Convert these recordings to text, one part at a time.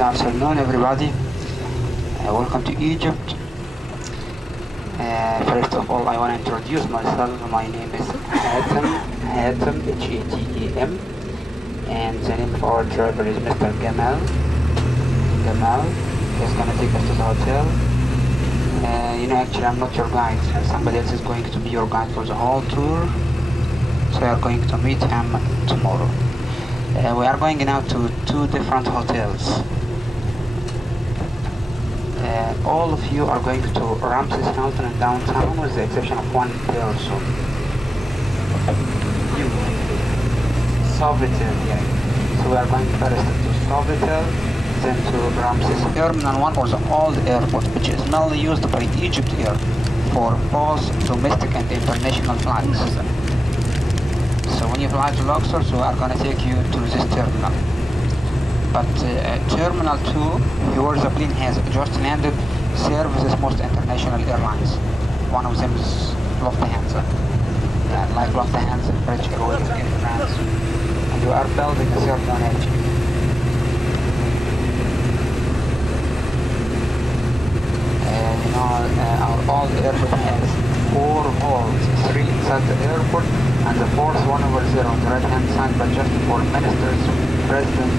Good afternoon, everybody. Welcome to Egypt. First of all, I want to introduce myself. My name is Hatem, Hatem, and the name of our driver is Mr. Gamal. Gamal is going to take us to the hotel. Actually, I'm not your guide. Somebody else is going to be your guide for the whole tour. So we are going to meet him tomorrow. We are going now to two different hotels. All of you are going to Ramses Mountain in downtown, with the exception of one person. You. Sofitel, yeah. So we are going first to Sofitel, then to Ramses Terminal 1, or the old airport, which is mainly used by Egypt Air for both domestic and international flights. So when you fly to Luxor, so we are going to take you to this terminal. But Terminal 2, where the plane has just landed, serves most international airlines. One of them is Lufthansa. Like Lufthansa, French Airways in France. And we are building a third one actually. Our old airport has 4 halls, 3 inside the airport, and the 4th one over there on the right hand side, but just for ministers, presidents.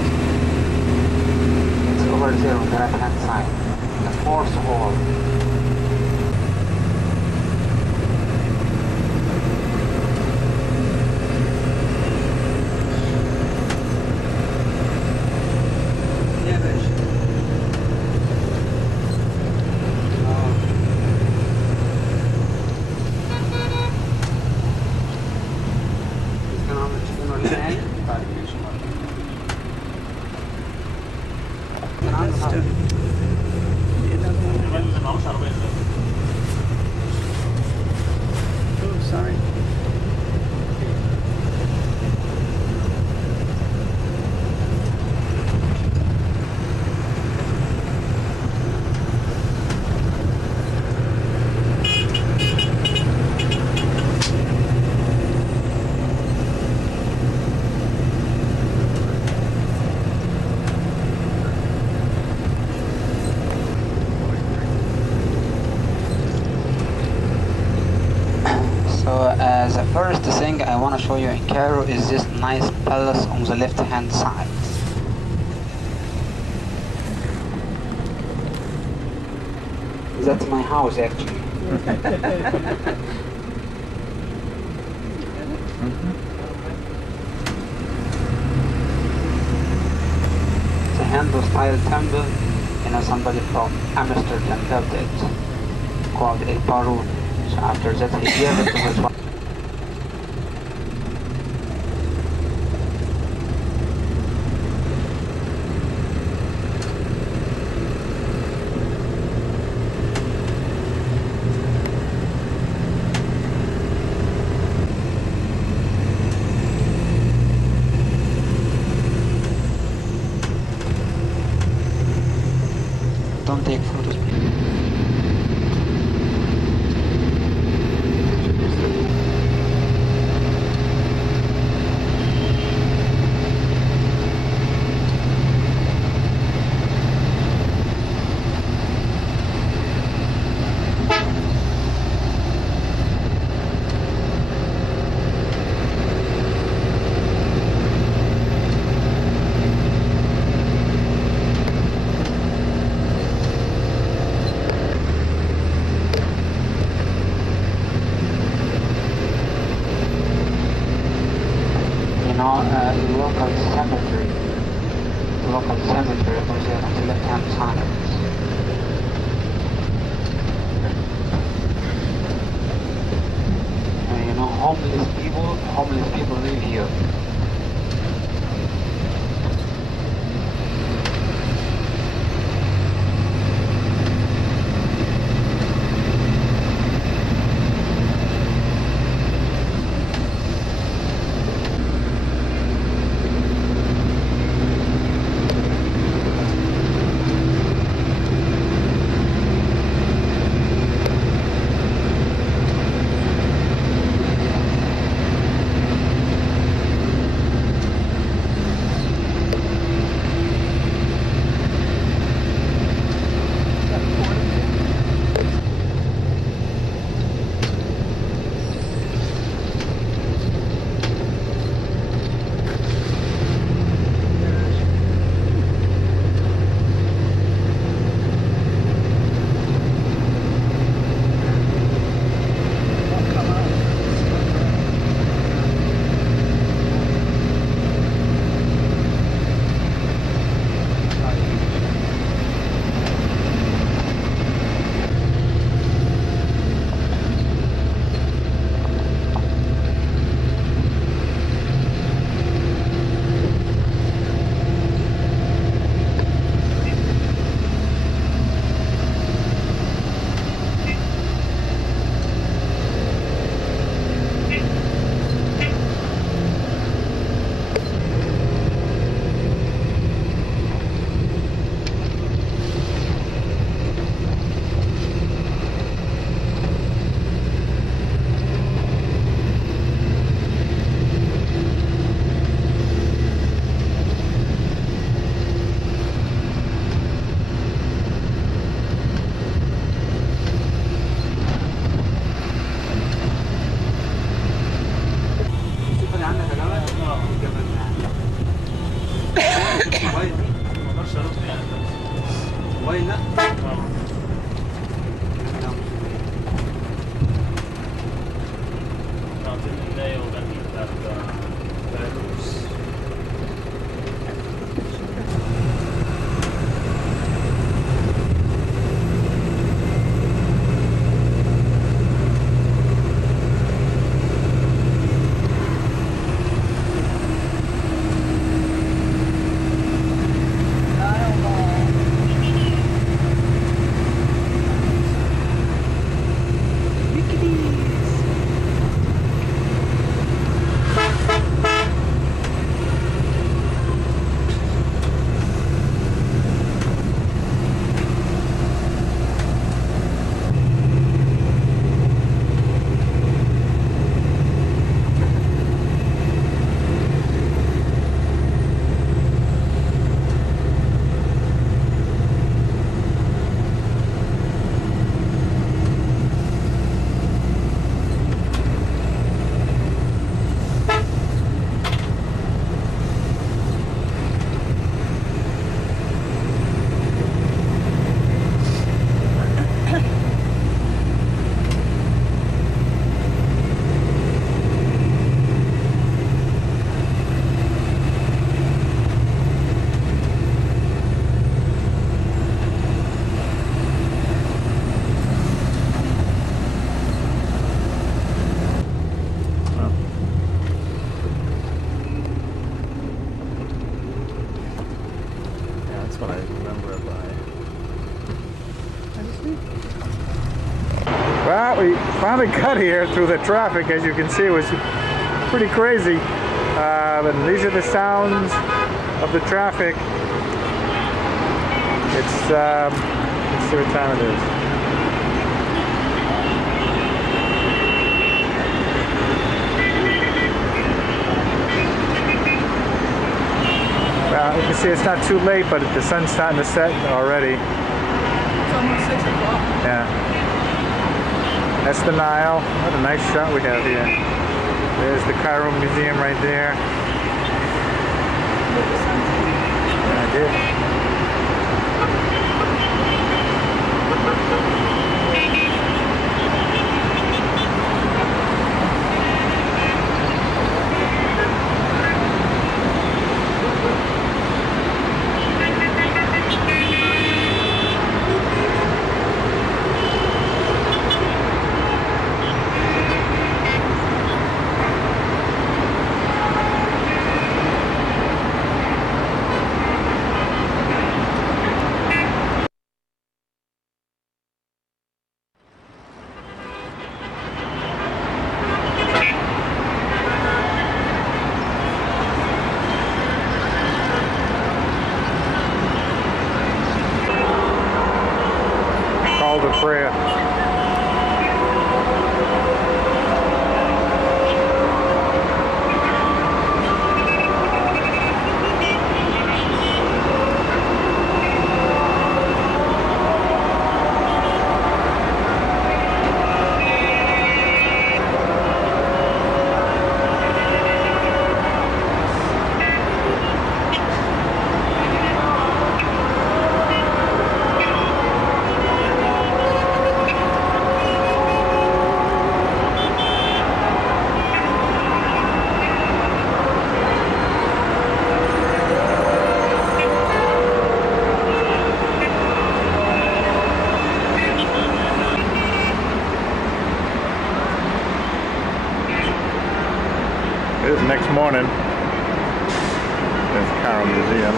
It's over there on the right hand side, the 4th hall. The first thing I want to show you in Cairo is this nice palace on the left hand side. That's my house actually. The Hindu style temple, somebody from Amsterdam built it, called El Parun. So after that he gave it to his wife. Don't take photos. Local cemetery over there on the left hand side. Homeless people live here. وين لا؟ Well, we finally got here through the traffic. As you can see, it was pretty crazy. But these are the sounds of the traffic. It's, let's see what time it is. Well, you can see it's not too late, but the sun's starting to set already. It's almost 6 o'clock. Yeah. That's the Nile. What a nice shot we have here. There's the Cairo Museum right there. Yeah, I did. Call to prayer. It is next morning. There's Cairo Museum.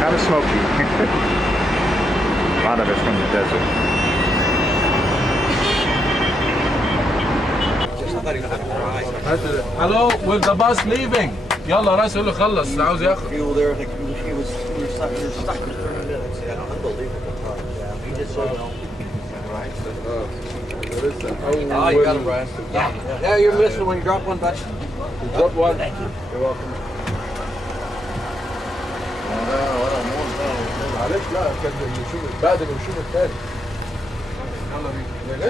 Kind of smoky. A lot of it's from the desert. Hello, with the bus leaving. يلا راس يقول له خلص عاوز ياخد. Fuel there, like he was stuck for 30 minutes. Yeah, unbelievable. Yeah, he did so well. Right. Oh, you got it, Brian. Yeah, you're missing when you drop one, but Drop one. thank you. You're welcome. معلش لا كان نشوف بعد ما نشوف الثاني. يلا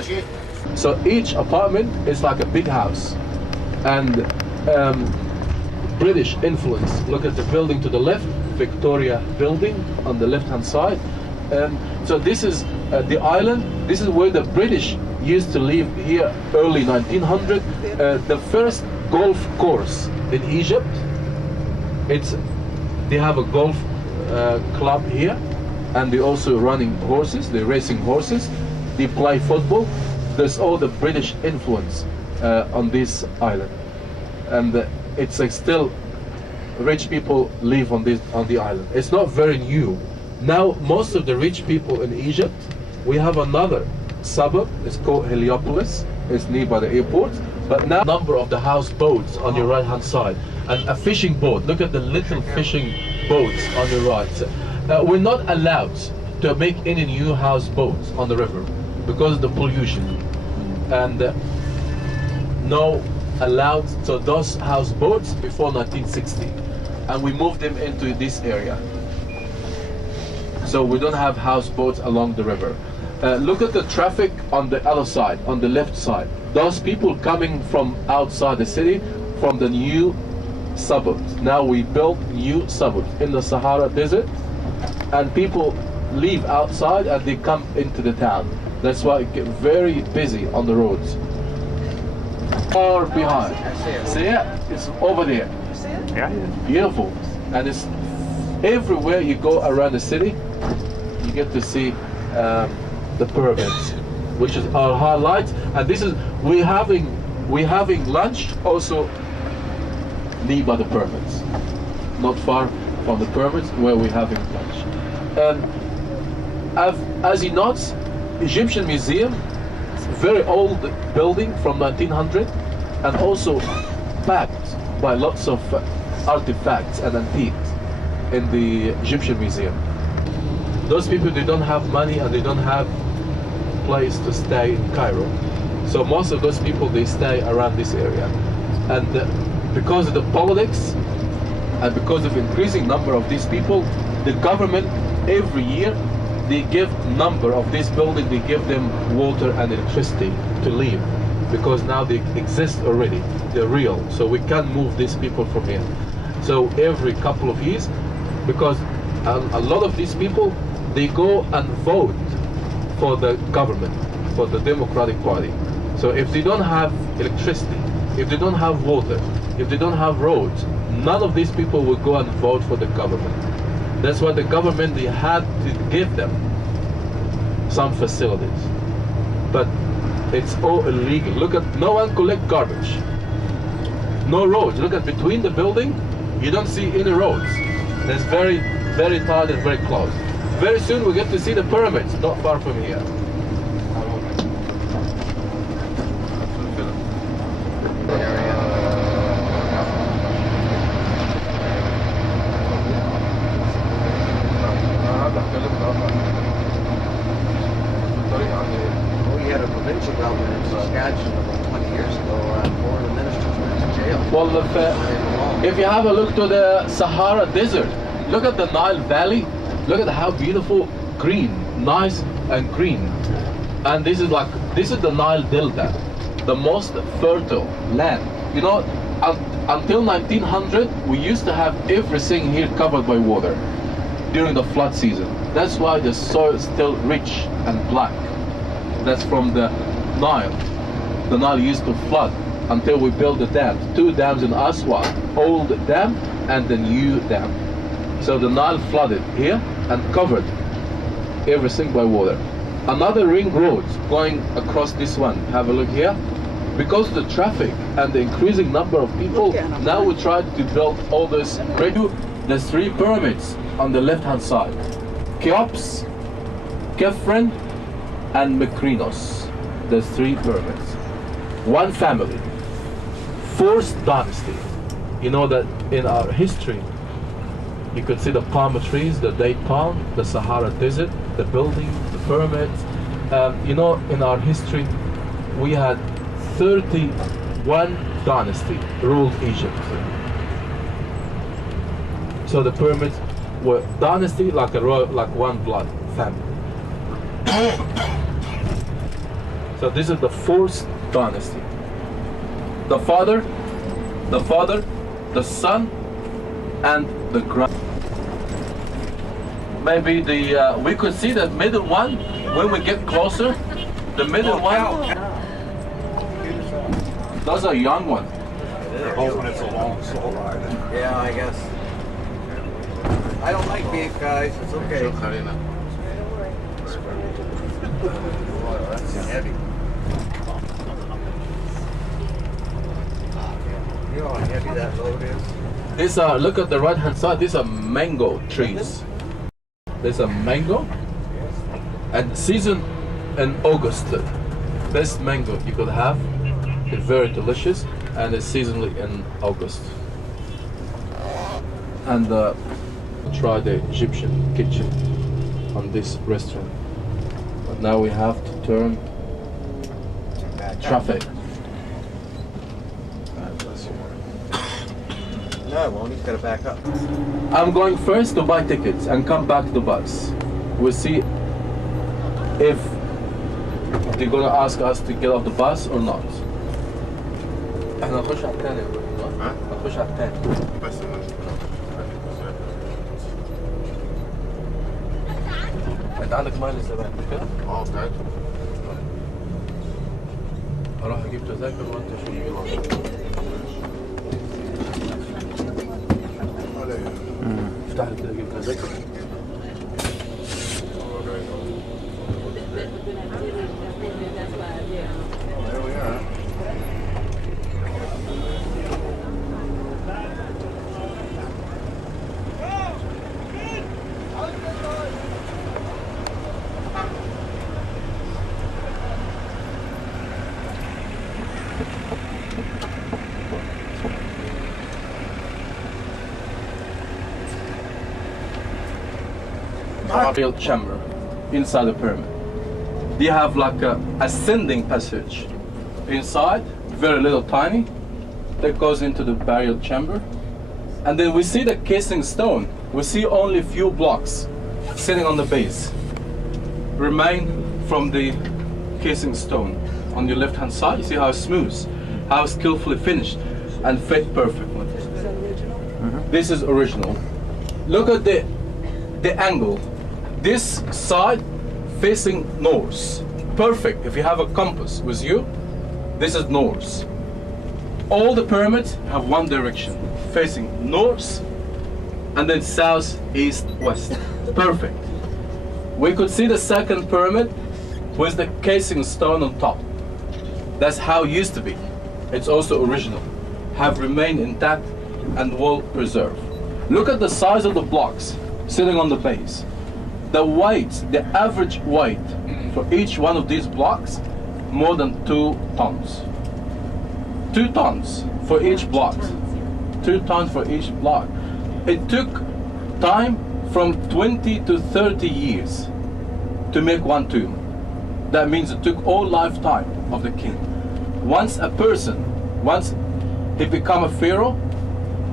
بينا. So each apartment is like a big house, and British influence. Look at the building to the left, Victoria building on the left-hand side. So this is the island. This is where the British used to live here early 1900. The first golf course in Egypt. They have a golf club here, and they're also running horses. They're racing horses. They play football. There's all the British influence on this island, and it's like still rich people live on the island. It's not very new. Now most of the rich people in Egypt, we have another suburb. It's called Heliopolis. It's nearby the airport. But now number of the houseboats on your right hand side, and a fishing boat. Look at the little fishing boats on your right. We're not allowed to make any new houseboats on the river because of the pollution, and no allowed. So those houseboats before 1960, and we moved them into this area. So we don't have houseboats along the river. Look at the traffic on the other side, on the left side. Those people coming from outside the city, from the new suburbs. Now we built new suburbs in the Sahara Desert, and people leave outside and they come into the town. That's why it gets very busy on the roads. Far behind. See it? It's over there. Yeah. Beautiful. And it's everywhere you go around the city, you get to see the pyramids, which is our highlight. And this is we're having lunch also nearby the pyramids, not far from the pyramids where we're having lunch. As you notice, Egyptian Museum, very old building from 1900, and also packed by lots of artifacts and antiques in the Egyptian Museum. Those people, they don't have money and they don't have place to stay in Cairo. So most of those people, they stay around this area. And because of the politics and because of increasing number of these people, the government every year, they give number of this building, they give them water and electricity to live, because now they exist already, they're real, so we can't move these people from here. So every couple of years, because a lot of these people, they go and vote for the government, for the Democratic Party. So if they don't have electricity, if they don't have water, if they don't have roads, none of these people will go and vote for the government. That's why the government, they had to give them some facilities. But it's all illegal. Look at, no one collect garbage. No roads. Look at between the building, you don't see any roads. It's very, very tight and very close. Very soon we get to see the pyramids, not far from here. We had a provincial government in Saskatchewan about 20 years ago. Four of the ministers went to jail. Well, if you have a look to the Sahara Desert, look at the Nile Valley. Look at how beautiful, green, nice and green. And this is the Nile Delta, the most fertile land. You know, until 1900, we used to have everything here covered by water during the flood season. That's why the soil is still rich and black. That's from the Nile. The Nile used to flood until we built the dams. Two dams in Aswan, old dam and the new dam. So the Nile flooded here and covered everything by water. Another ring road going across this one. Have a look here. Because of the traffic and the increasing number of people, now we try to build all this. There's three pyramids on the left-hand side. Cheops, Khafre, and Mykrinos. There's three pyramids. One family. Fourth dynasty. You know that in our history, you could see the palm trees, the date palm, the Sahara Desert, the building, the pyramids. You know, in our history, we had 31 dynasty ruled Egypt. So the pyramids were dynasty like a royal, like one blood family. So this is the fourth dynasty. The father, the son, and the grand. Maybe the we could see the middle one when we get closer. The middle one. Those are young ones. They're hoping it's a long slow ride. Yeah, I guess. I don't like beef, guys. It's okay. Oh, that's heavy. You know how heavy that load is? These are, look at the right hand side, these are mango trees. There's a mango, and season in August. Best mango you could have. It's very delicious, and it's seasonally in August. And try the Egyptian kitchen on this restaurant. But now we have to turn traffic. No, it won't. He's got to back up. I'm going first to buy tickets and come back to the bus. We'll see if they're gonna ask us to get off the bus or not. احنا نخش على الثاني. ها؟ نخش على الثاني. بس انت عندك مايل الزبائن مش كده؟ اه بتاعتهم. اروح اجيب تذاكر وانت شوف افتح لي كده اجيب تذاكر. There we are. Burial chamber inside the pyramid. They have like a ascending passage inside, very little tiny, that goes into the burial chamber. And then we see the casing stone. We see only few blocks sitting on the base remain from the casing stone. On your left hand side, you see how smooth, how skillfully finished and fit perfectly. This is original. Look at the angle. This side facing north. Perfect. If you have a compass with you, this is north. All the pyramids have one direction, facing north and then south, east, west. Perfect. We could see the second pyramid with the casing stone on top. That's how it used to be. It's also original. Have remained intact and well preserved. Look at the size of the blocks sitting on the base. The weight, the average weight for each one of these blocks, more than 2 tons. 2 tons for each block. 2 tons for each block. It took time from 20 to 30 years to make one tomb. That means it took all lifetime of the king. Once he become a pharaoh,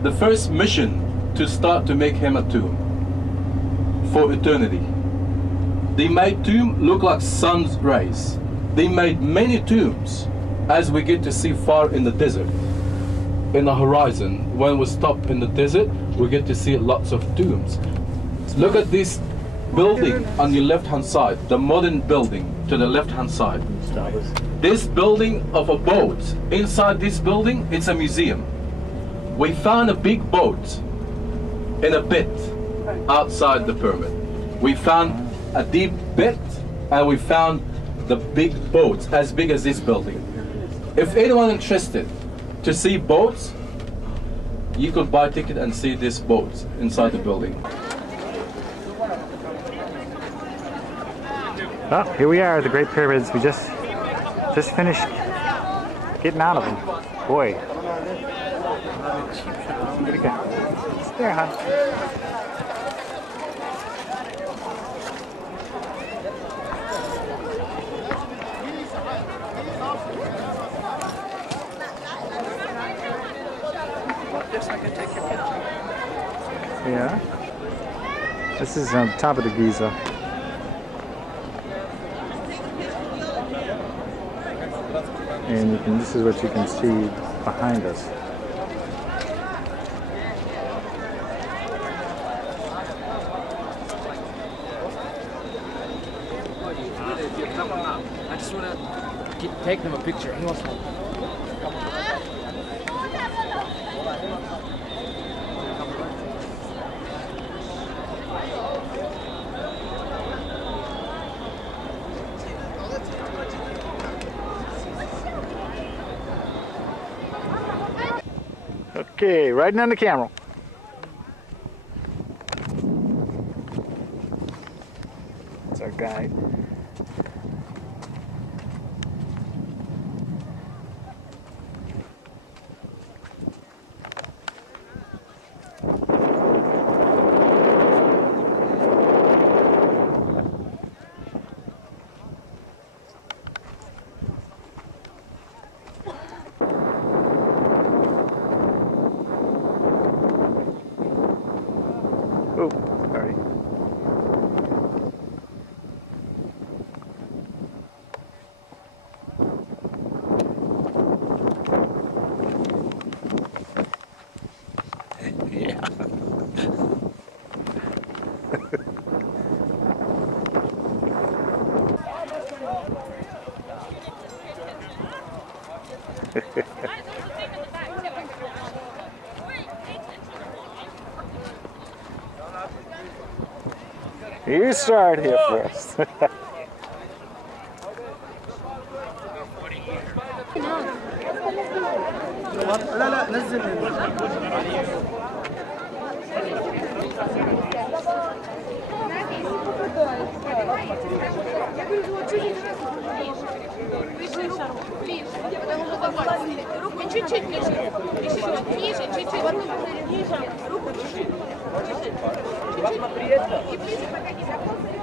the first mission to start to make him a tomb for eternity. They made tomb look like sun's rays. They made many tombs, as we get to see far in the desert. In the horizon, when we stop in the desert, we get to see lots of tombs. Look at this building on your left hand side, the modern building to the left hand side. This building of a boat. Inside this building, it's a museum. We found a big boat in a pit outside the pyramid. We found a deep pit and we found the big boats as big as this building. If anyone interested to see boats, you could buy a ticket and see this boat inside the building. Well, here we are at the Great Pyramids. We just finished getting out of them. Boy. Pretty good. There, huh? Yeah. This is on top of the Giza. And you can, this is what you can see behind us. I just want to take them a picture. He wants one. Okay, riding on the camel. That's our guide. Oh, sorry. Yeah. You start here first. لا لا نزل чуть-чуть ниже, еще ниже, чуть-чуть ниже, руку чуть-чуть, и ближе, пока не закончили.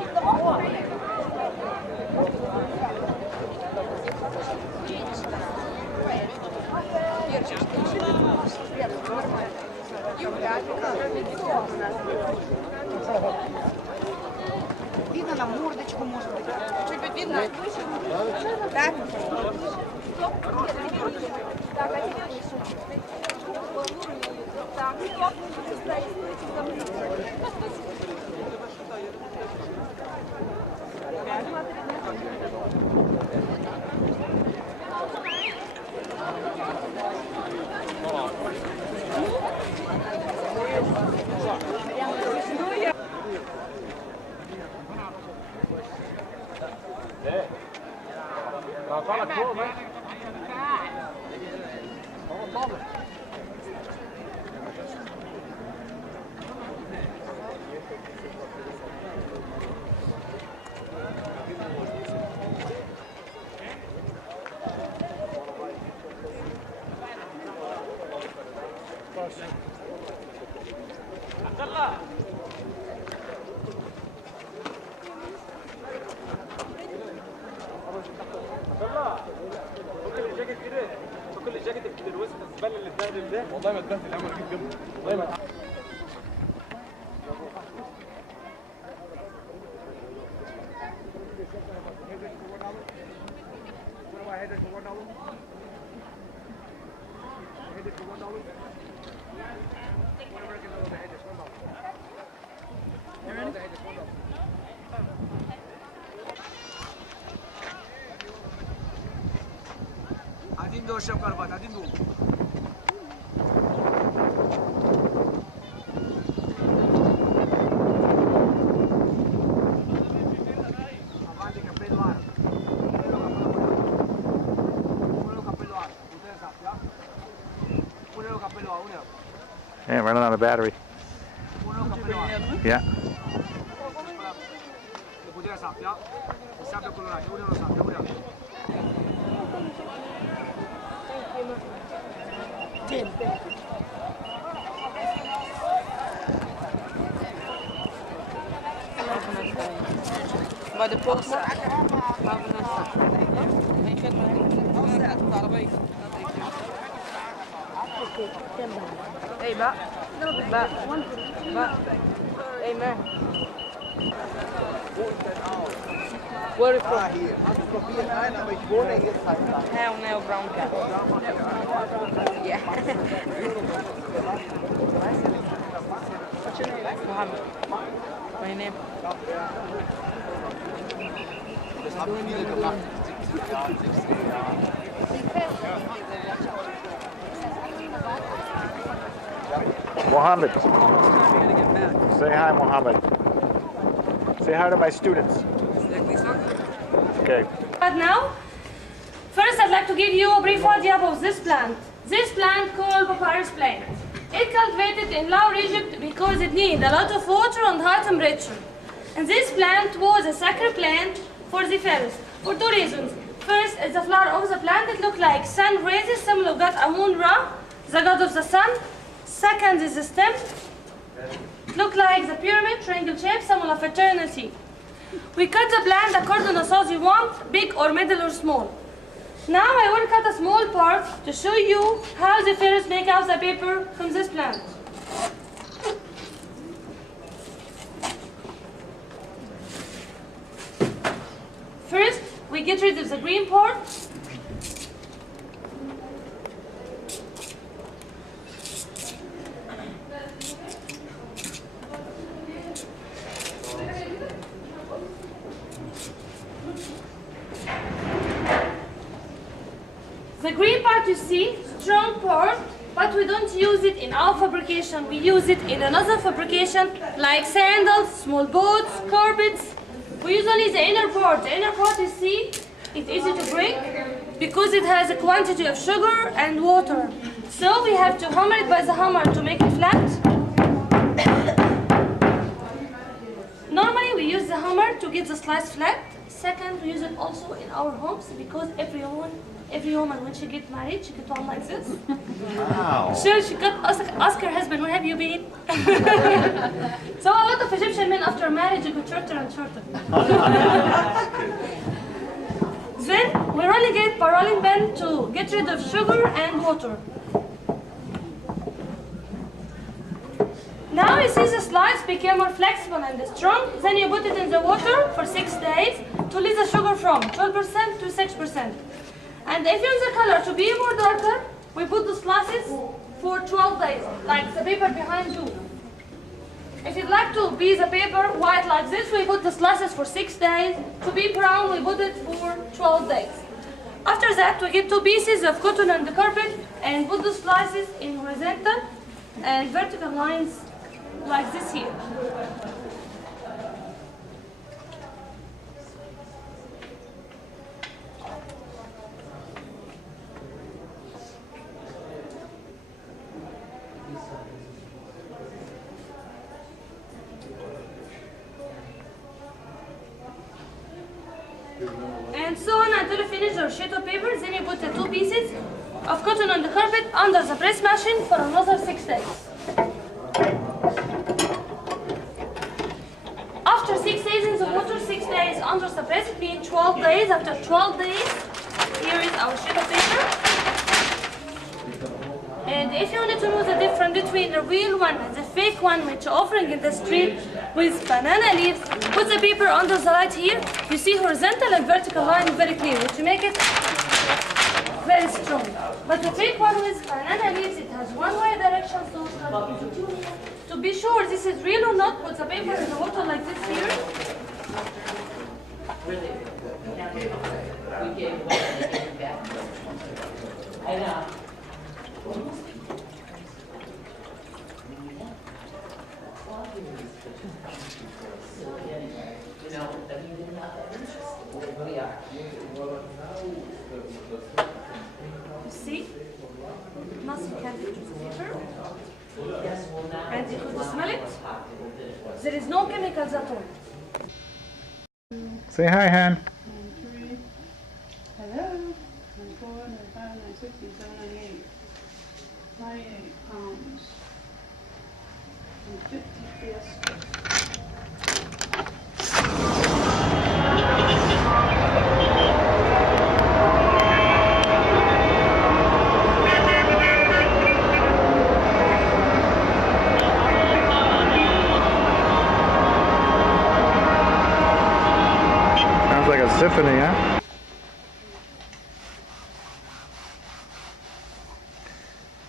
Видно на мордочку, может быть. Чуть-чуть видно? Так. Так, а теперь еще. Так, стоп. والله ما اتبهدل يا عم اجيب جنبه والله ما عايزين دول شوكر بعد عايزين دول Yeah, running out of battery. Yeah. بعد البوسة ما بنسى هي كلمة العربية Hey, ba. Ba. Ba. Hey, man. Where are you from? Hier. Probier nein, aber ich wohne hier seit Jahren. Hell no, brown cat. Yeah. What's your name? Mohammed. What's your name? Das haben viele gemacht. 70 Jahren, 60 Jahren. Mohammed. Say hi, Mohammed. Say hi to my students. Okay. But now, first I'd like to give you a brief idea about this plant. This plant called papyrus plant. It cultivated in Lower Egypt because it needs a lot of water and high temperature. And this plant was a sacred plant for the pharaohs for two reasons. First, it's the flower of the plant. It looked like sun rays, symbol of God Amun-Ra, the god of the sun. Second is the stem. Look like the pyramid, triangle shape, symbol of eternity. We cut the plant according to the size you want, big or middle or small. Now I will cut a small part to show you how the pharaohs make out the paper from this plant. First, we get rid of the green part. The green part you see, strong part, but we don't use it in our fabrication. We use it in another fabrication like sandals, small boats, carpets. We use only the inner part. The inner part you see, it's easy to break because it has a quantity of sugar and water. So we have to hammer it by the hammer to make it flat. Normally we use the hammer to get the slice flat. Second, we use it also in our homes because every woman when she gets married, she gets one like this. Wow. So she got ask her husband, where have you been? So a lot of Egyptian men after marriage get shorter and shorter. Then we rolling it by rolling pin to get rid of sugar and water. Now you see the slice became more flexible and strong. Then you put it in the water for 6 days to release the sugar from 12% to 6%. And if you want the color to be more darker, we put the slices for 12 days, like the paper behind you. If you'd like to be the paper white like this, we put the slices for 6 days. To be brown, we put it for 12 days. After that, we get 2 pieces of cotton on the carpet and put the slices in horizontal and vertical lines like this here. And so on until you finish your sheet of paper. Then you put the 2 pieces of cotton on the carpet under the press machine for another 6 days. After 6 days in the water, 6 days under the press, it means 12 days. After 12 days, here is our sheet of paper. And if you wanted to know the difference between the real one and the fake one, which are offering in the street with banana leaves, put the paper under the light here. You see horizontal and vertical line very clear, which make it very strong. But the fake one with banana leaves, it has one way direction, so to be sure this is real or not, put the paper in the water like this here. You see? Nothing can be paper. And you could smell it. There is no chemicals at all. Say hi, Han. 93. Hello. 94, 95, 96, 97, 98. 98 pounds. And 50 fiestas. Tiffany, huh?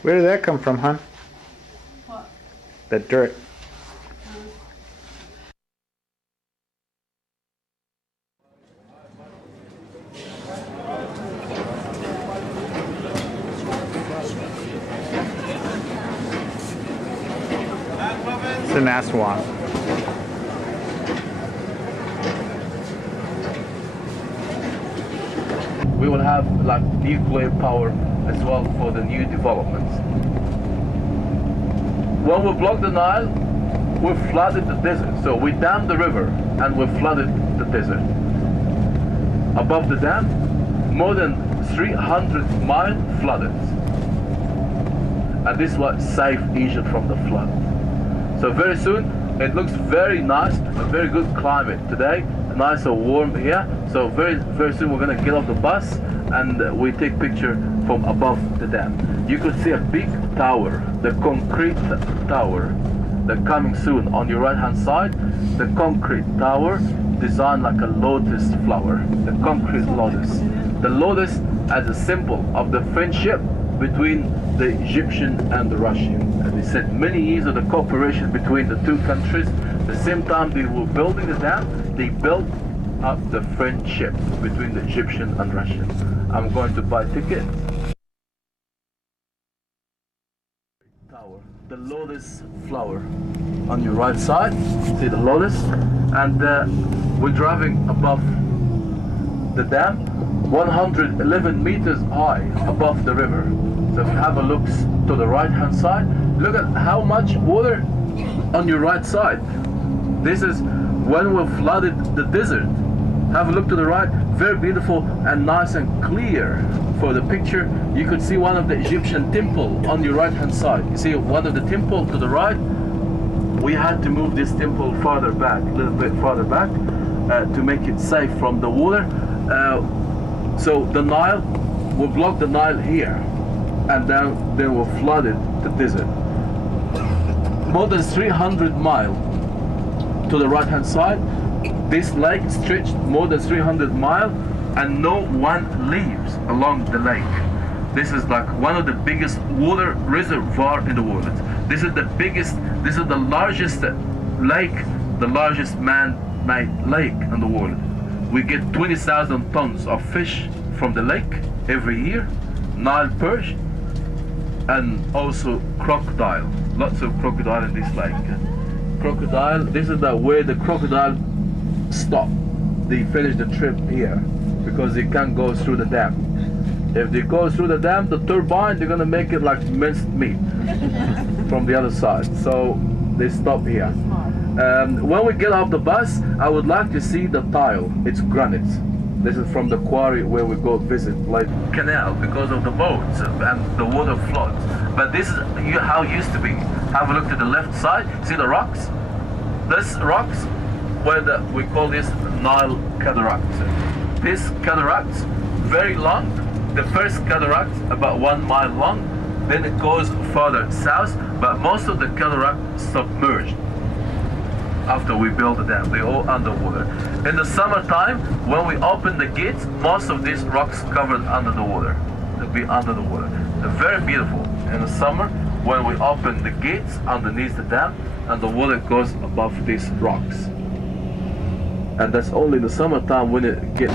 Where did that come from, hon? What? That dirt. It's in Aswan. We will have like nuclear power as well for the new developments. When we blocked the Nile, we flooded the desert. So we dammed the river and we flooded the desert. Above the dam, more than 300 miles flooded. And this is what saved Egypt from the flood. So very soon, it looks very nice, a very good climate today, nice and warm here. So very soon we're gonna get off the bus and we take picture from above the dam. You could see a big tower, the concrete tower, that coming soon on your right hand side. The concrete tower designed like a lotus flower, the concrete lotus. The lotus as a symbol of the friendship between the Egyptian and the Russian. And they said many years of the cooperation between the two countries. At the same time they were building the dam, they built up the friendship between the Egyptian and Russian. I'm going to buy tickets. Tower, the lotus flower on your right side. See the lotus, and we're driving above the dam, 111 meters high above the river. So if you have a look to the right hand side, look at how much water on your right side. This is when we flooded the desert. Have a look to the right, very beautiful and nice and clear. For the picture, you could see one of the Egyptian temple on your right hand side. You see one of the temple to the right. We had to move this temple farther back, a little bit farther back, to make it safe from the water. So the Nile, we blocked the Nile here, and then we flooded the desert. More than 300 miles to the right hand side. This lake stretched more than 300 miles, and no one lives along the lake. This is like one of the biggest water reservoir in the world. This is the largest lake, the largest man-made lake in the world. We get 20,000 tons of fish from the lake every year, Nile perch, and also crocodile. Lots of crocodile in this lake. Crocodile, this is where the crocodile stop. They finish the trip here because they can't go through the dam. If they go through the dam, the turbine, they're gonna make it like minced meat from the other side. So they stop here. When we get off the bus, I would like to see the tile. It's granite. This is from the quarry where we go visit, like canal, because of the boats and the water floods. But this is how it used to be. Have a look to the left side. See the rocks? This rocks, we call this Nile cataract. This cataract, very long. The first cataract about 1 mile long. Then it goes further south, but most of the cataract submerged. After we build the dam, they're all underwater. In the summertime, when we open the gates, most of these rocks covered under the water. They'll be under the water. They're very beautiful. In the summer, when we open the gates underneath the dam, and the water goes above these rocks. And that's only in the summertime when it gets.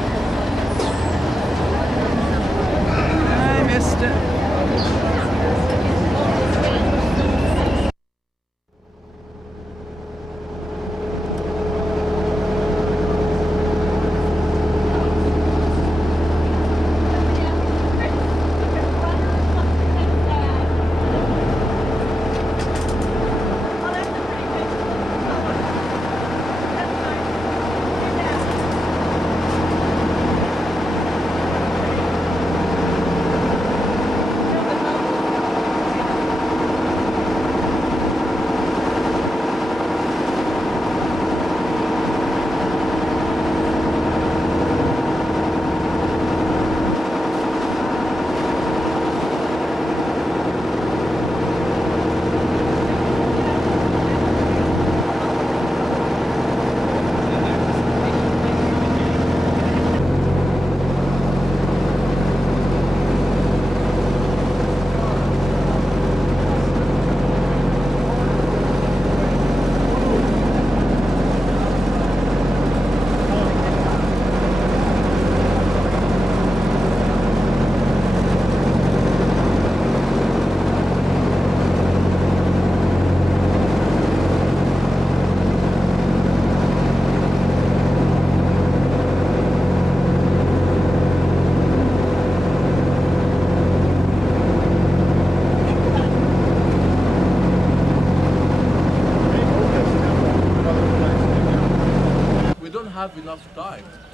I missed it.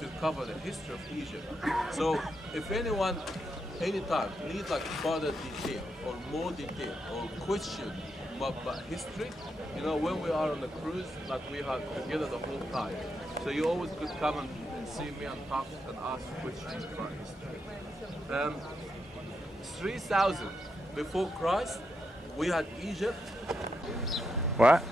to cover the history of Egypt. So if anyone, anytime, needs like further detail or more detail or question about history, you know, when we are on the cruise, like we are together the whole time. So you always could come and see me and talk and ask questions about history. 3000 before Christ, we had Egypt. What?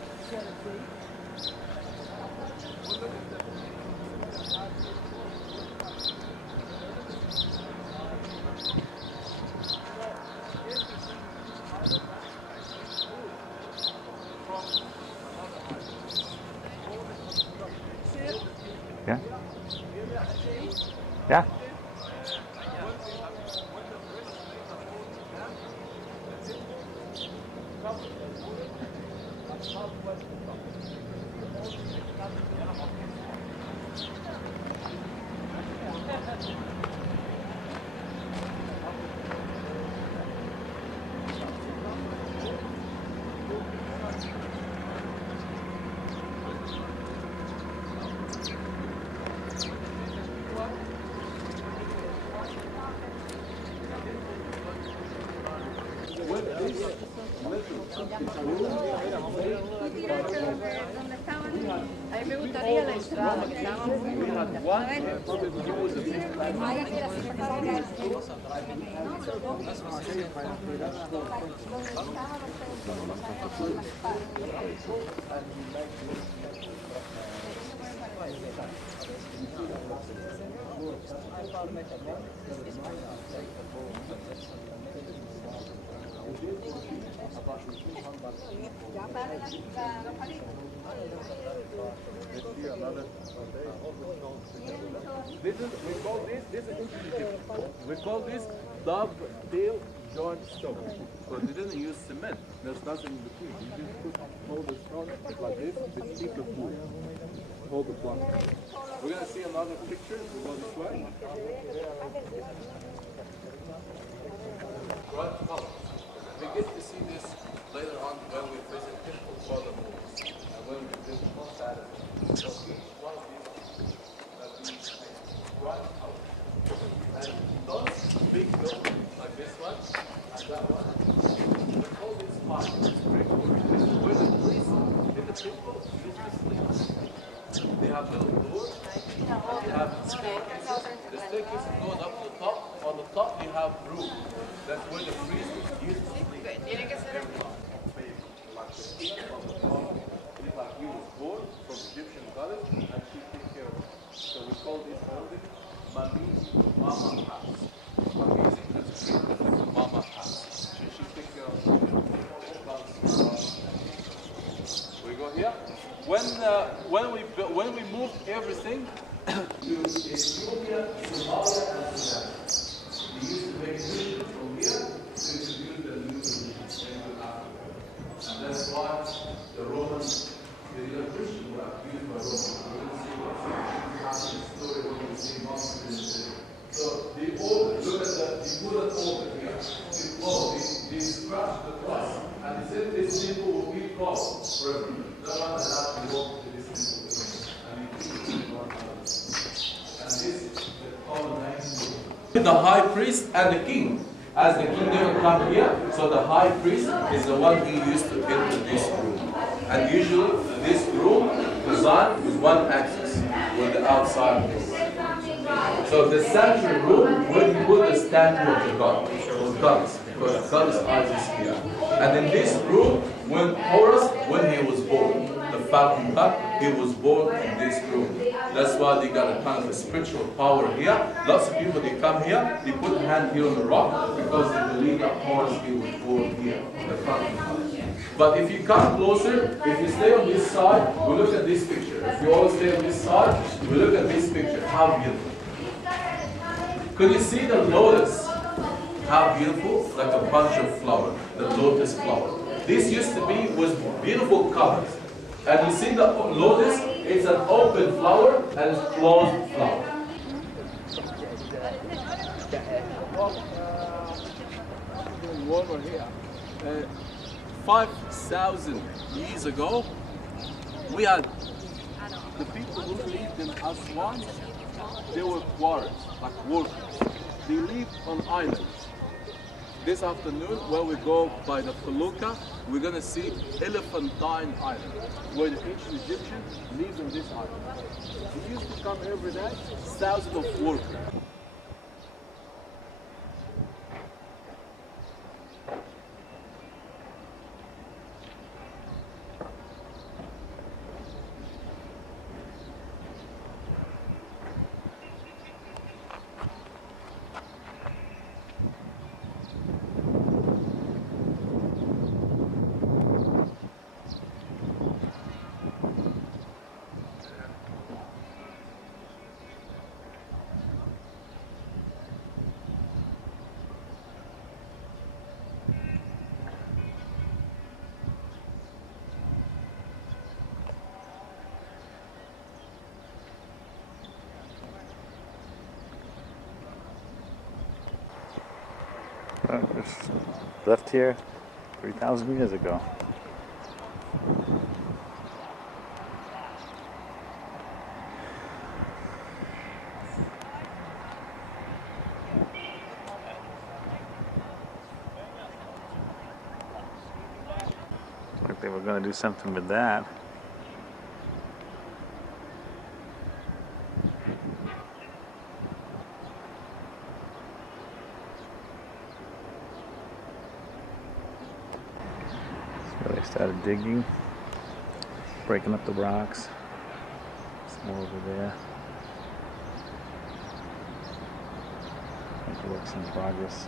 Yeah. Yeah. A mí me gustaría la entrada, que estaba muy We call this dovetail joint stone. Because we didn't use cement. There's nothing in between. You just put all the stone like this to keep the wood. Hold the block. We're gonna see another picture. We go this way. Right color. We get to see this later on when we visit temple color moves and when we visit Saturday. So each one of these that we right color. And those big buildings like this one and that one, we call this high. This is where the priests in the temple used to sleep. They have little doors, they have staircases. The staircase goes up to the top. On the top they have roof. That's where the priests used to sleep. Like he was born from Egyptian goddess and she took care of him. So we call this building Mami's Mama House. Mami's is the Mama House. She took care of him. We go here. When we moved everything to Ethiopia, Somalia, and Sudan, we used to make missions from here to introduce the new religion into Africa. And that's why the Romans, the Christians were accused by Romans. We will see what's happening in the story when we see Muslims. So the order, look at that, the bullet order here. They scratched the cross. And they said this symbol will be closed forever. No one allowed to walk to this symbol. And this is the colonizing. The high priest and the king. As the king didn't come here, so the high priest is the one who used to enter this room. And usually this room designed with one axis, with the outside room. So the sanctuary room where you put the statue of the god, or goddess, because the goddess Isis here. And in this room, when Horus, when he was born, the falcon god, he was born in this room. That's why they got a kind of a spiritual power here. Lots of people, they come here, they put a hand here on the rock because they believe that Horus, he was born here, the falcon god. But if you come closer, if you stay on this side, we look at this picture. If you all stay on this side, we look at this picture. How beautiful. Could you see the lotus? How beautiful, like a bunch of flowers, the lotus flower. This used to be with beautiful colors. And you see the lotus, it's an open flower and it's closed flower. Warmer here. 5,000 years ago, we had the people who lived in Aswan they were quarries, like workers. They lived on islands. This afternoon, when we go by the felucca, we're gonna see Elephantine Island, where the ancient Egyptians lived on this island. They used to come every day, thousands of workers. It's left here 3,000 years ago. Looks like they were going to do something with that. They started digging, breaking up the rocks. Some more over there. I think work's in progress.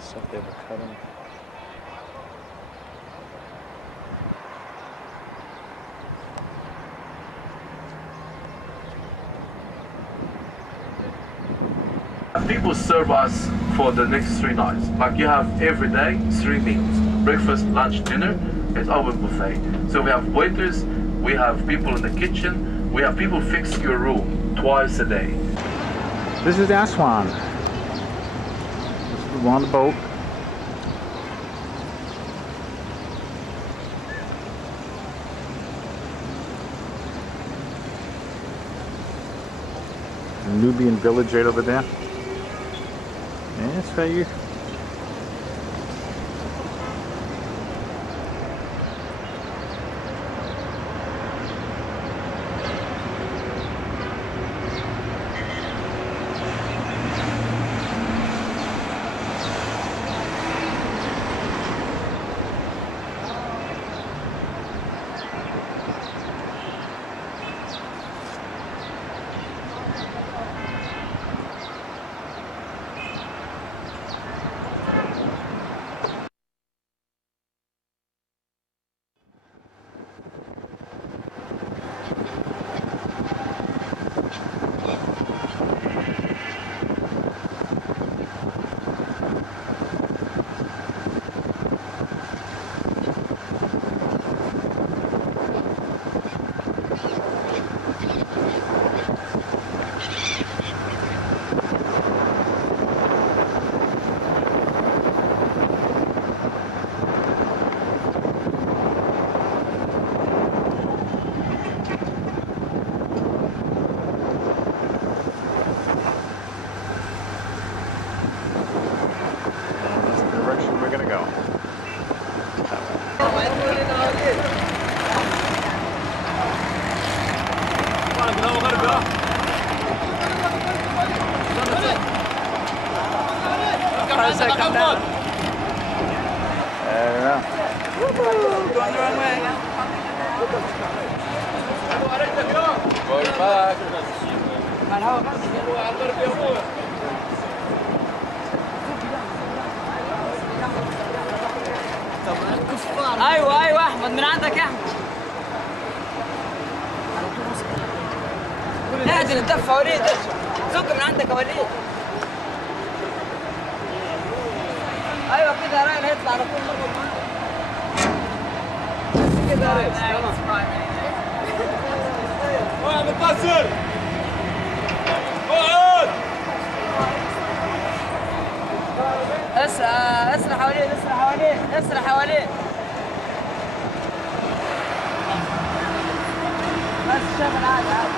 Stuff they were cutting. People serve us for the next 3 nights. Like you have every day 3 meals: breakfast, lunch, dinner. It's open buffet. So we have waiters, we have people in the kitchen, we have people fix your room twice a day. This is Aswan. We're on the boat. Nubian village right over there. Yeah, that's right here. How does that come down? I don't know. Going the wrong way. Going back. ايوه ايوه احمد من عندك يا احمد. نادي الدفه وليد. زق من عندك يا وليد. ايوه كده يا راجل هيطلع على طول نربط معاه. كده يا ريس تمام. يا متصل اقعد. اسرع حواليه اسرع حواليه اسرع حواليه. بس شغل عادي عادي.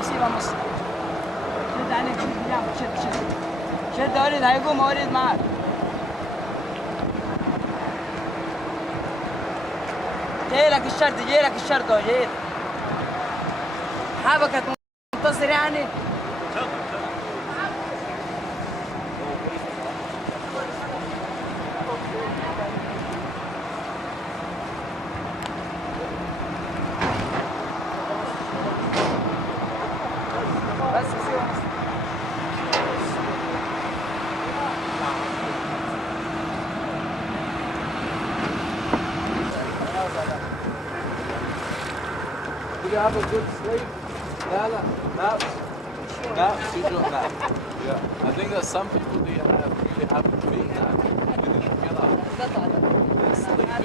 بسيبها مصر. شد عليك شد يا وليد هيقوم يا وليد معاك. جايلك الشرط اهو جايلك. حابك منتصر يعني؟ Do you have a good sleep? Naps? Naps? You don't nap? Yeah. I think that some people really have a big nap. They didn't get up. They're sleeping.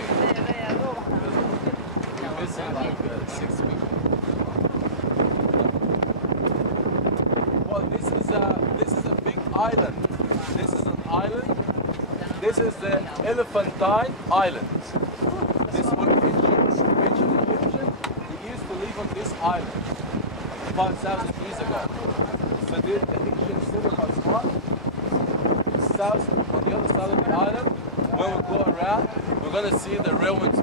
You're missing like 6 weeks. Well, this is a big island. This is an island. This is the Elephantine Island. This one ancient Egyptian. Live on this island 5,000 years ago. So the ancient city of Aswan, south on the other side of the island. When we go around, we're going to see the ruins.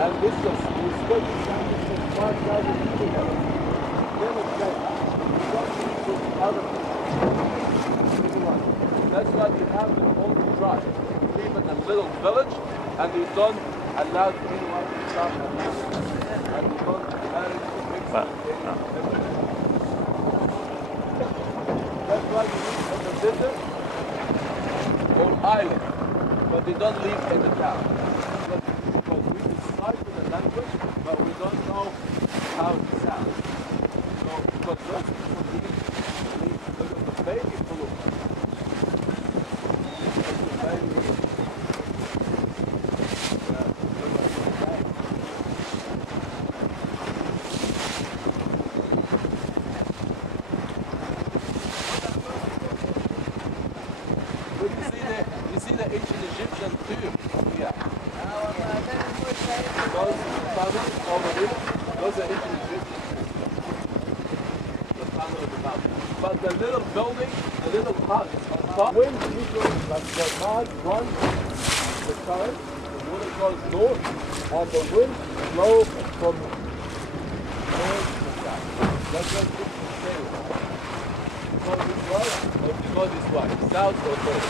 And this is studied since 5,000 years ago. That's why they have their own tribe. They live in a little village and they don't allow anyone to start a house. And they don't marry to mix That's why you live in the desert or island, but they don't live in the town. Because we decipher the language, but we don't know how it sounds. So, but those people live in the baby blue. You see the ancient Egyptian too here. Those tunnels over there, those are ancient Egyptians. The tunnel of the mountain. But the little building, the little hut on top, wind usually, like the Nile runs the current, the water goes north, and the wind blows from north to south. That's why it's stable. Go this way, or you go this way, south or north.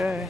Okay.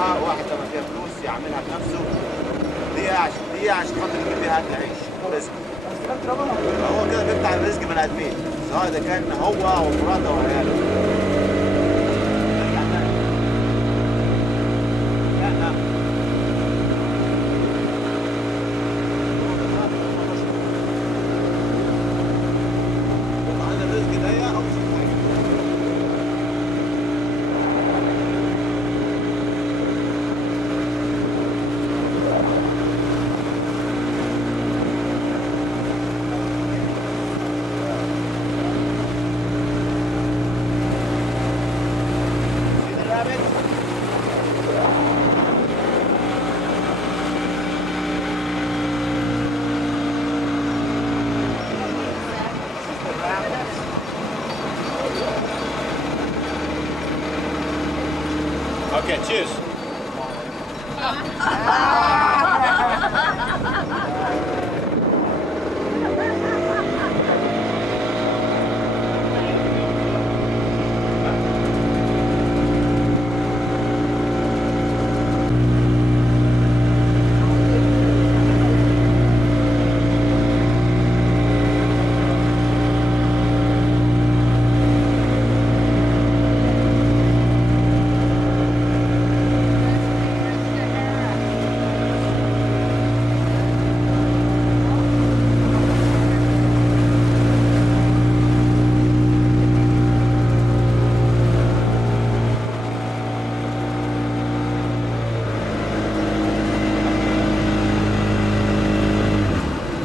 يحطها، واحد لما فيها فلوس يعملها بنفسه. دي عشان خاطر يجيب بيها اكل عيش ورزق. هو كده بيفتح الرزق بني ادمين، سواء اذا كان هو ومراته وعياله. Okay, cheers.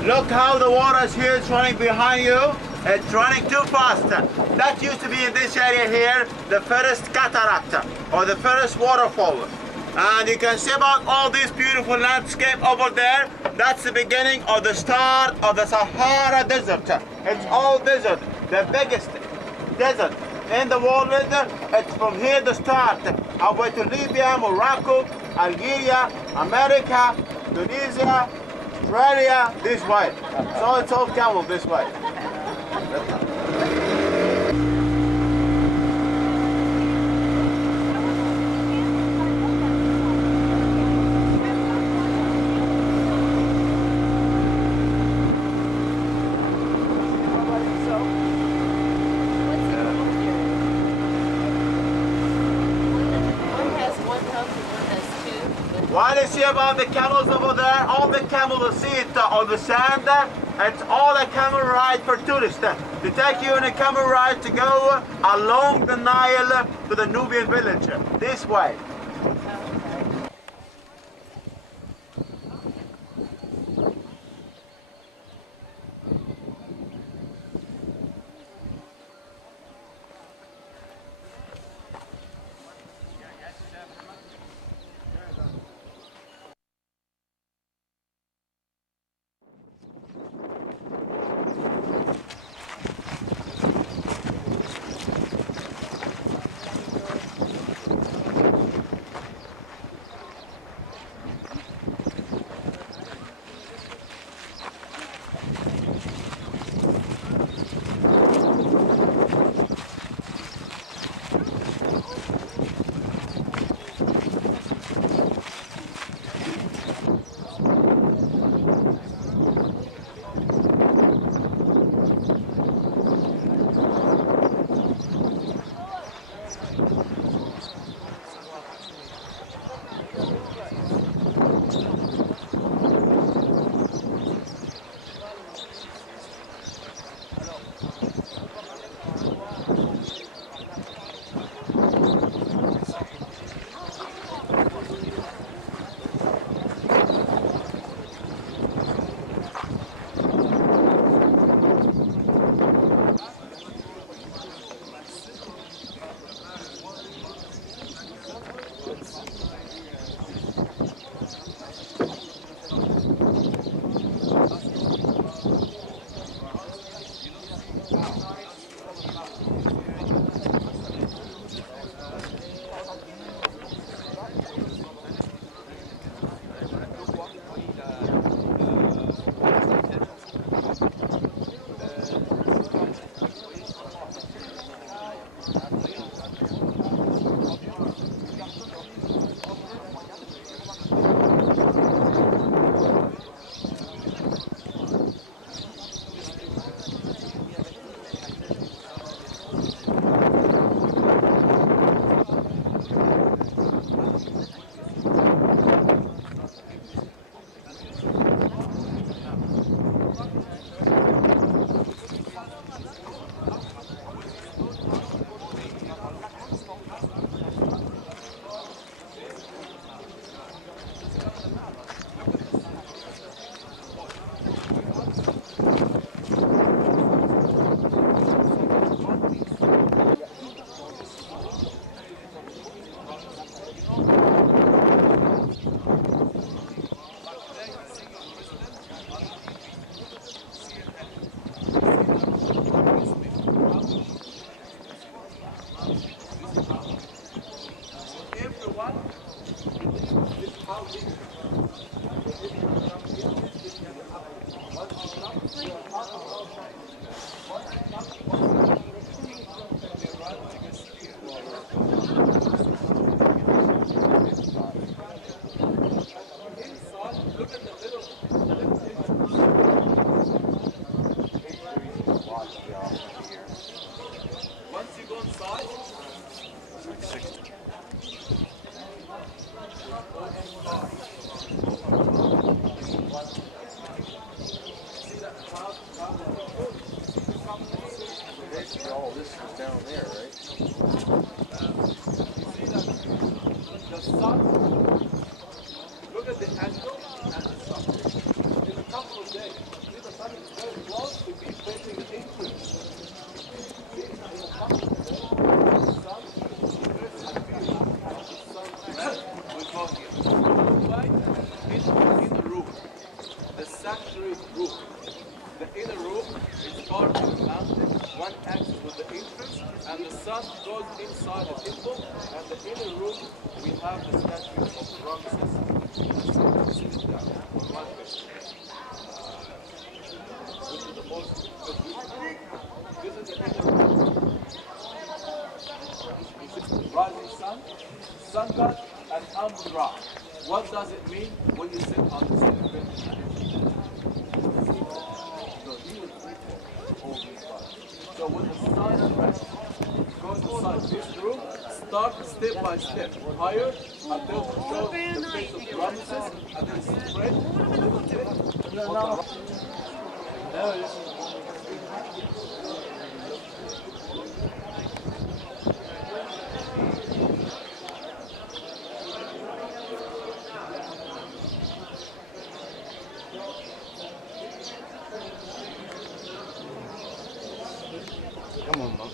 Look how the water here is running behind you. It's running too fast. That used to be in this area here, the first cataract or the first waterfall. And you can see about all this beautiful landscape over there. That's the beginning or the start of the Sahara Desert. It's all desert, the biggest desert in the world. It's from here to start. Away to Libya, Morocco, Algeria, America, Tunisia, Australia, this way. So it's all camel this way. While you see about the camels over there, all the camels sit on the sand. It's all a camel ride for tourists. To take you on a camel ride to go along the Nile to the Nubian village. This way. Once you go inside, Basically, all this is down there, right? the sun, look at the angle and the sun. In a couple of days, see the sun is very close to be facing the equator. See, in a couple of days, the sun is appearing. The sun will go here. Right in the inner room, the sanctuary room. The inner room is carved in the mountain, one axis with the entrance, and the sun goes inside the temple, and the inner room we have the statue of Ramses sitting down on one bed. This is the most this is the inner room. Rising sun, sun god, and Amun-Ra. What does it mean when you sit on the same bed? So when the sun rests, goes inside this room, start step by step, higher until you show the face of Ramses, and then spread a little bit on the right. There it is. Come on, Mom.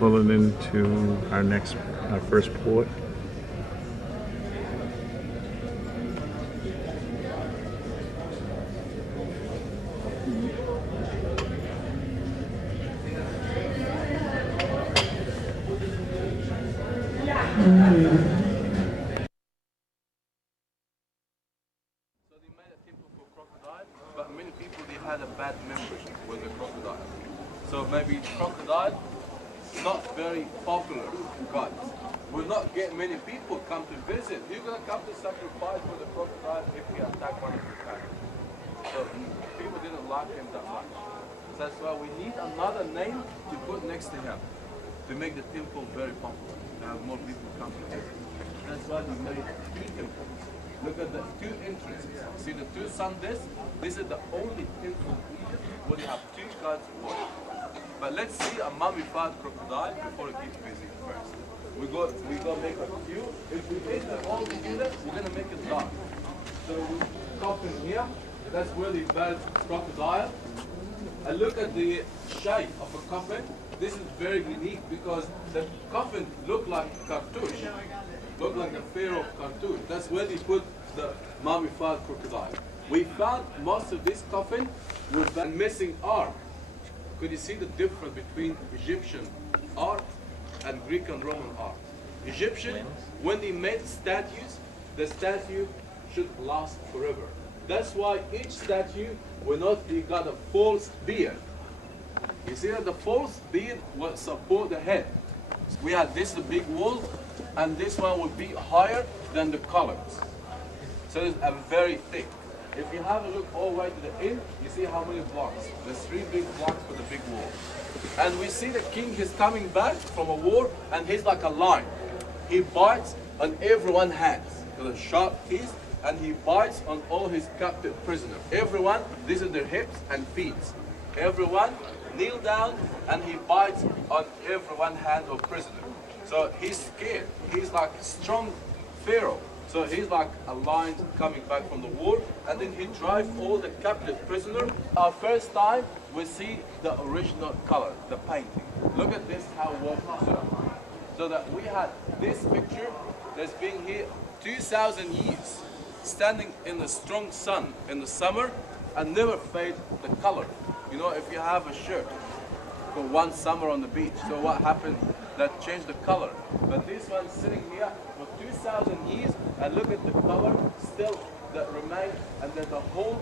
pulling into our first port. But many people, they had a bad memory with the crocodile. So maybe crocodile not very popular god. Will not get many people come to visit. You're gonna come to sacrifice for the crocodile if he attack one of your family. So people didn't like him that much. That's why we need another name to put next to him to make the temple very popular, to have more people come to visit. That's why we made two temples. Look at the two entrances. See the two sun discs? This is the only temple in Egypt where they have two gods worship. But let's see a mummified crocodile before we keep busy first. We go make a queue. If we hit them all together, we're gonna make it dark. So we coffin here. That's where they buried crocodile. And look at the shape of a coffin. This is very unique because the coffin looked like cartouche. Look like a pharaoh cartoon. That's where they put the mummified crocodile. We found most of this coffin with a missing arm. Could you see the difference between Egyptian art and Greek and Roman art? Egyptian, when they made statues, the statue should last forever. That's why each statue they got a false beard. You see that the false beard will support the head. We had this the big wall, and this one would be higher than the columns. So it's very thick. If you have a look all the way to the end, you see how many blocks. There's 3 big blocks for the big wall. And we see the king is coming back from a war, and he's like a lion. He bites on everyone's hands with a sharp teeth, and he bites on all his captive prisoners. Everyone, these are their hips and feet. Everyone kneel down, and he bites on everyone's hand of prisoner. So he's scared. He's like a strong pharaoh. So he's like a lion coming back from the war, and then he drives all the captive prisoners. Our first time we see the original color, the painting. Look at this, how well preserved. So that we had this picture that's been here 2,000 years, standing in the strong sun in the summer and never fade the color. You know, if you have a shirt for one summer on the beach, so what happened? That changed the color. But this one's sitting here for 2,000 years, and look at the color still that remains, and then the whole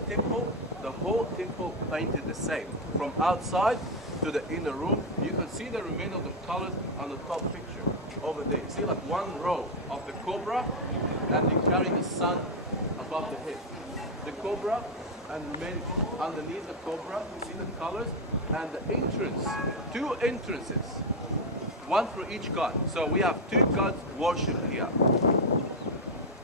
temple painted the same. From outside to the inner room, you can see the remainder of the colors on the top picture over there. You see like one row of the cobra, and they carry the sun above the head. The cobra, and then underneath the cobra, you see the colors, and the entrance, 2 entrances. One for each god. So we have 2 gods worshipped here.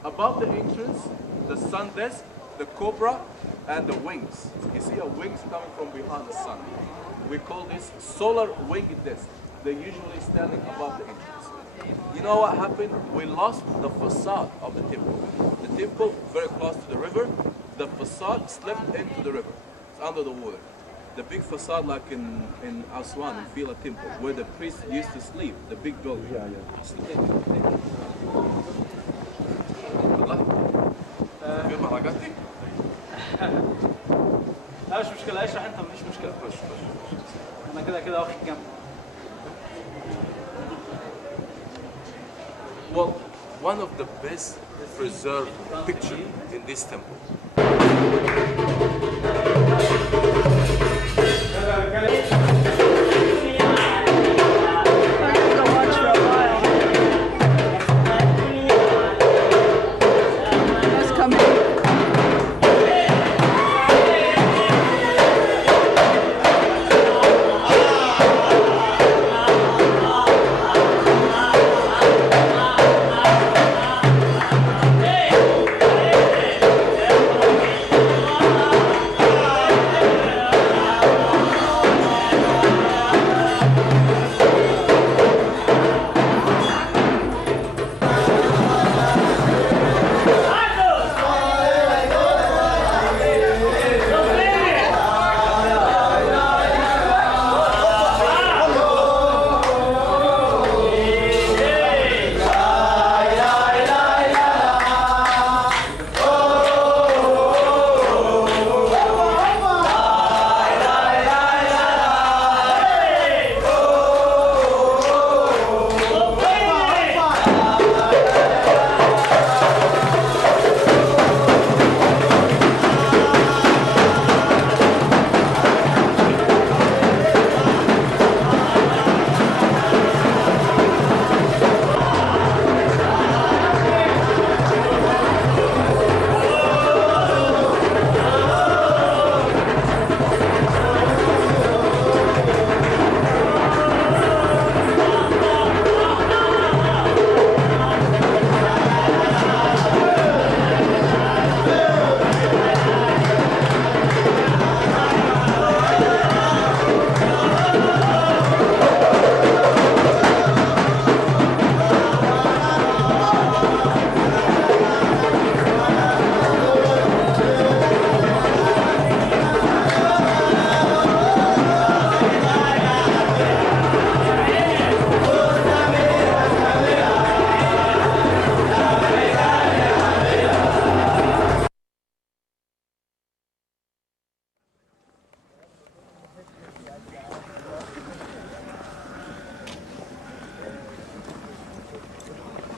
Above the entrance, the sun disk, the cobra, and the wings. You see a wings coming from behind the sun. We call this solar winged disc. They're usually standing above the entrance. You know what happened? We lost the facade of the temple. The temple very close to the river. The facade slipped into the river. It's under the water. The big facade like in Aswan, in Fila temple, where the priest used to sleep, the big building. Yeah. لا مش مشكلة، اشرح انت مفيش مشكلة. خش انا كده واخد جنب. Well, one of the best preserved pictures in this temple.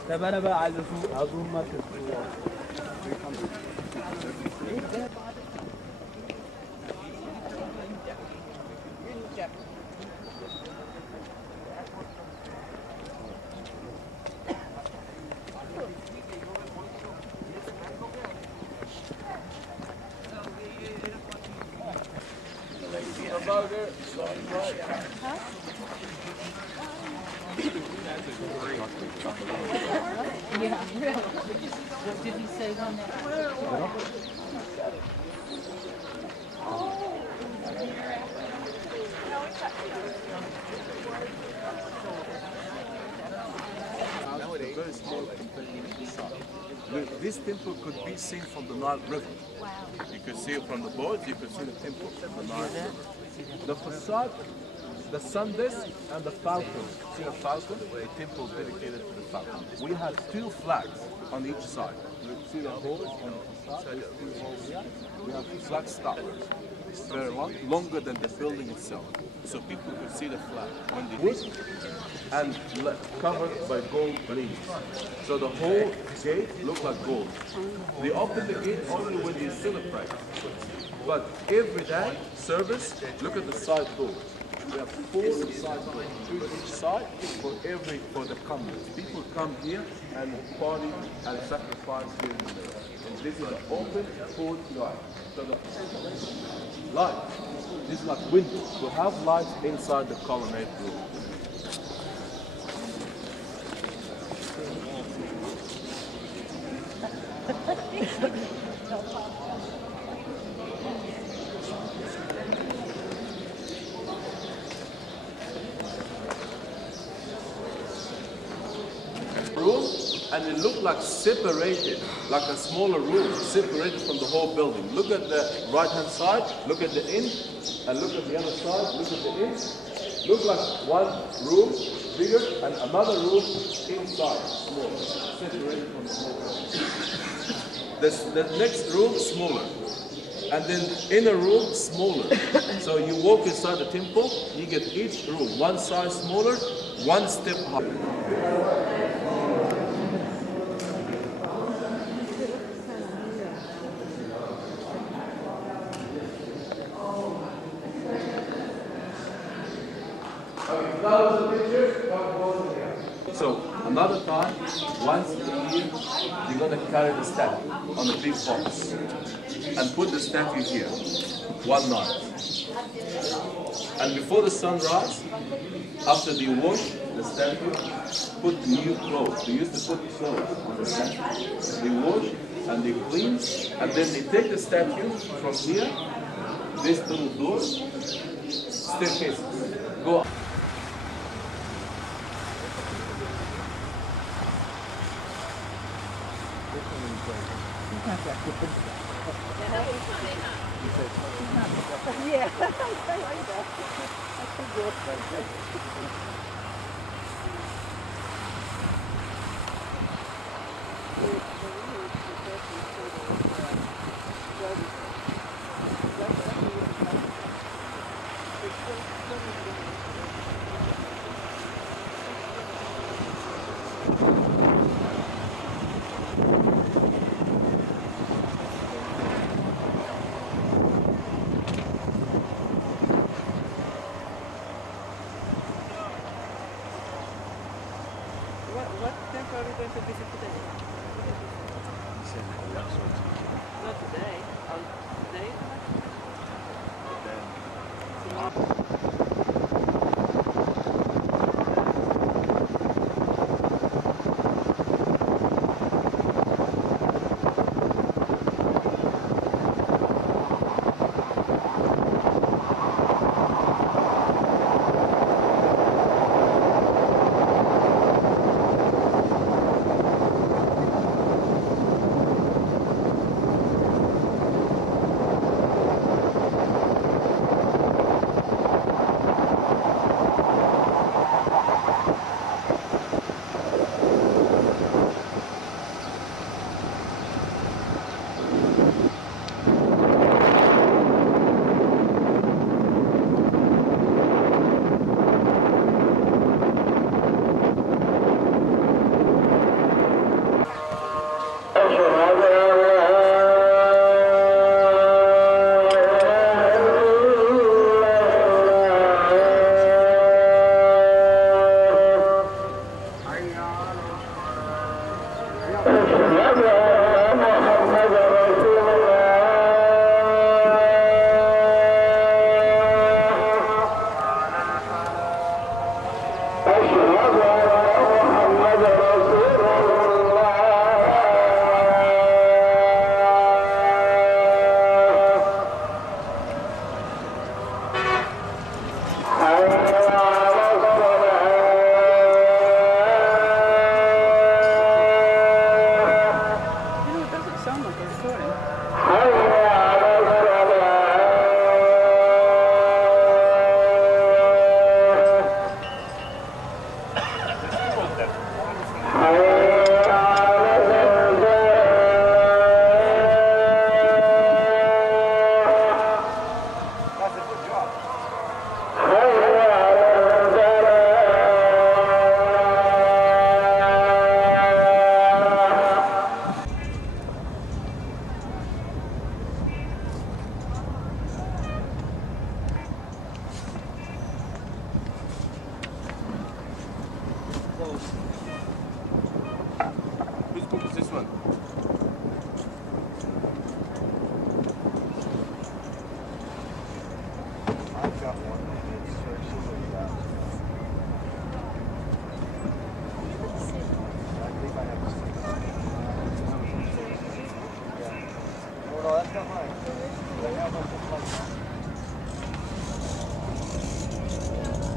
طب انا بقى عايز اسوق اظن مركز Yeah, really. What did he say on that? Very small, this temple could be seen from the Nile River. Wow. You could see it from the boats, you could see the temple from the Nile River. The facade, the sun disk, and the falcon. See a falcon? A temple dedicated to the falcon. We have two flags on each side. You see the holes on the facade? Two holes here. We have flag stoppers. It's very long, longer than the building itself. So people could see the flag when they wood and covered by gold leaves. So the whole gate looked like gold. They open the gate only when they celebrate. But every day, service, look at the side doors. We have 4 side doors, 2 each side for the comers. People come here and party and sacrifice here in the middle. And this is an open food light. So the light, this is like windows. We have lights inside the colonnade room. And it looked like separated, like a smaller room, separated from the whole building. Look at the right-hand side, look at the end, and look at the other side, look at the end. Look like one room bigger and another room inside, smaller, separated from the whole building. The next room, smaller. And then inner room, smaller. So you walk inside the temple, you get each room, one size smaller, one step higher. So another time, once a year, you're going to carry the statue on a big box and put the statue here, one night. And before the sunrise, after they wash the statue, put new clothes. They used to put clothes on the statue. They wash and they clean, and then they take the statue from here, this little door, staircase, go up. Yeah. What temple are we going to visit today? Not today. Today?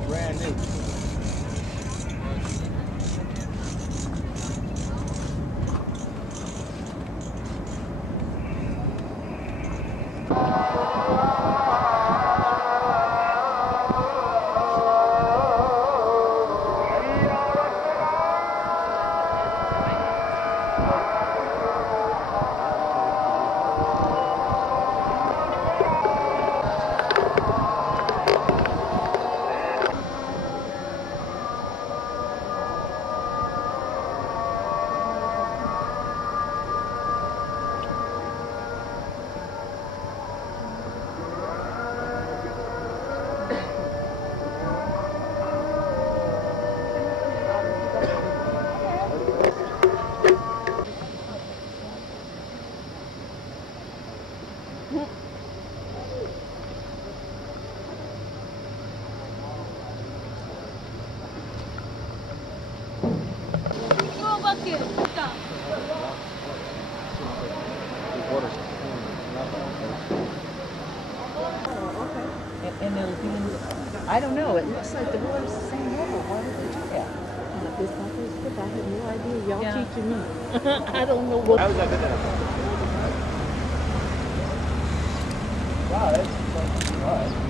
Brand new. And it'll be in, I don't know, it looks like the water's the same level. Why did they do that? This I have no idea. Y'all teaching me. I don't know what. How's that good? Wow, that's all right.